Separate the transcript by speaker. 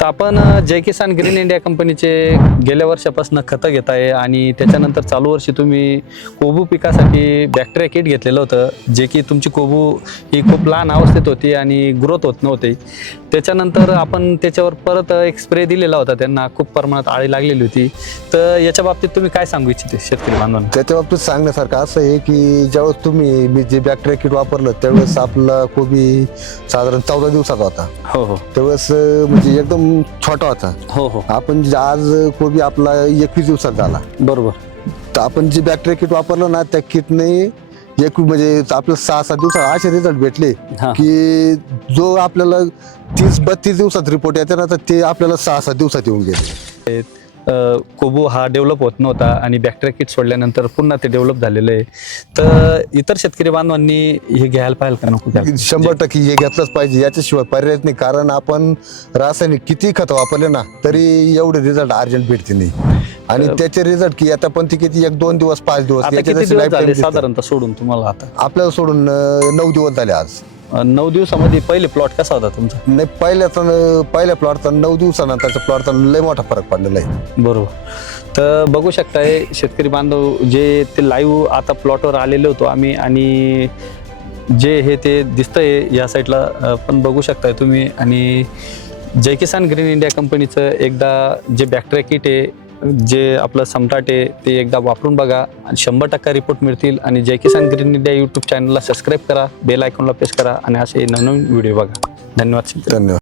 Speaker 1: तर आपण जय Kisan green India कंपनीचे गेल्या वर्षापासून खतं घेत आहे आणि त्याच्यानंतर चालू वर्षी तुम्ही कोबू पिकासाठी बॅक्टेरिया किट घेतलेलं होतं जे की तुमची कोबू ही खूप लहान अवस्थेत होती आणि ग्रोथ होत नव्हती. त्याच्यानंतर आपण त्याच्यावर परत एक स्प्रे दिलेला होता त्यांना खूप प्रमाणात आळी लागलेली होती. तर याच्या बाबतीत तुम्ही काय सांगू इच्छिते शेतकरी बांधवांना?
Speaker 2: त्याच्या बाबतीत सांगण्यासारखं असं आहे की ज्यावेळेस तुम्ही मी जे बॅक्टेरिया किट वापरलं त्यावेळेस आपला कोबी साधारण चौदा दिवसाचा होता.
Speaker 1: हो हो.
Speaker 2: त्यावेळेस म्हणजे एकदम छोटा होता.
Speaker 1: हो हो.
Speaker 2: आपण जे आज कोबी आपला एकवीस दिवसात झाला.
Speaker 1: बरोबर.
Speaker 2: तर आपण जे बॅक्टेरिया किट वापरलं ना त्या किटने एक म्हणजे आपलं सहा सात दिवसात असे रिझल्ट भेटले
Speaker 1: हा.
Speaker 2: की जो आपल्याला तीस बत्तीस दिवसात रिपोर्ट येते ना तर ते आपल्याला सहा सात दिवसात येऊन गेले.
Speaker 1: कोबू हा डेव्हलप होत नव्हता आणि बॅक्टेरिया किट सोडल्यानंतर पुन्हा ते डेव्हलप झालेलं आहे. तर इतर शेतकरी बांधवांनी हे घ्यायला पाहिजे का नको घ्यायला?
Speaker 2: शंभर टक्के हे घेतलंच पाहिजे. याच्याशिवाय पर्याय नाही. कारण आपण रासायनिक किती खत वापरले ना तरी एवढे रिझल्ट अर्जंट भेटते नाही. आणि त्याचे रिझल्ट की आता पण ती किती एक दोन दिवस पाच दिवस
Speaker 1: आता
Speaker 2: याचे
Speaker 1: किती
Speaker 2: जसे
Speaker 1: दिवस
Speaker 2: lifetime
Speaker 1: झाले
Speaker 2: दिसतात.
Speaker 1: साधारणतः सोडून तुम्हाला आता?
Speaker 2: आपल्याला सोडून अं, नऊ दिवस झाले आज.
Speaker 1: नऊ दिवसामध्ये पहिले प्लॉट कसा होता तुमचा?
Speaker 2: नाही पहिल्याचा पहिल्या प्लॉटचा नऊ दिवसानंतरच्या प्लॉटचा लय मोठा फरक पडलेला आहे.
Speaker 1: बरोबर. तर बघू शकताय शेतकरी बांधव जे ते लाईव्ह आता प्लॉटवर आलेले होतो आम्ही आणि जे हे ते दिसतंय या साईडला अ, पण बघू शकताय तुम्ही. आणि जय किसान ग्रीन इंडिया कंपनीचं एकदा जे बॅक्टेरिया किट आहे जे आपलं सम्राट आहे ते एकदा वापरून बघा. आणि शंभर टक्का रिपोर्ट मिळतील. आणि Jai Kisan green India YouTube चॅनलला सबस्क्राईब करा. बेल आयकॉनला प्रेस करा. आणि असे नवनवीन व्हिडिओ बघा. धन्यवाद.
Speaker 2: धन्यवाद.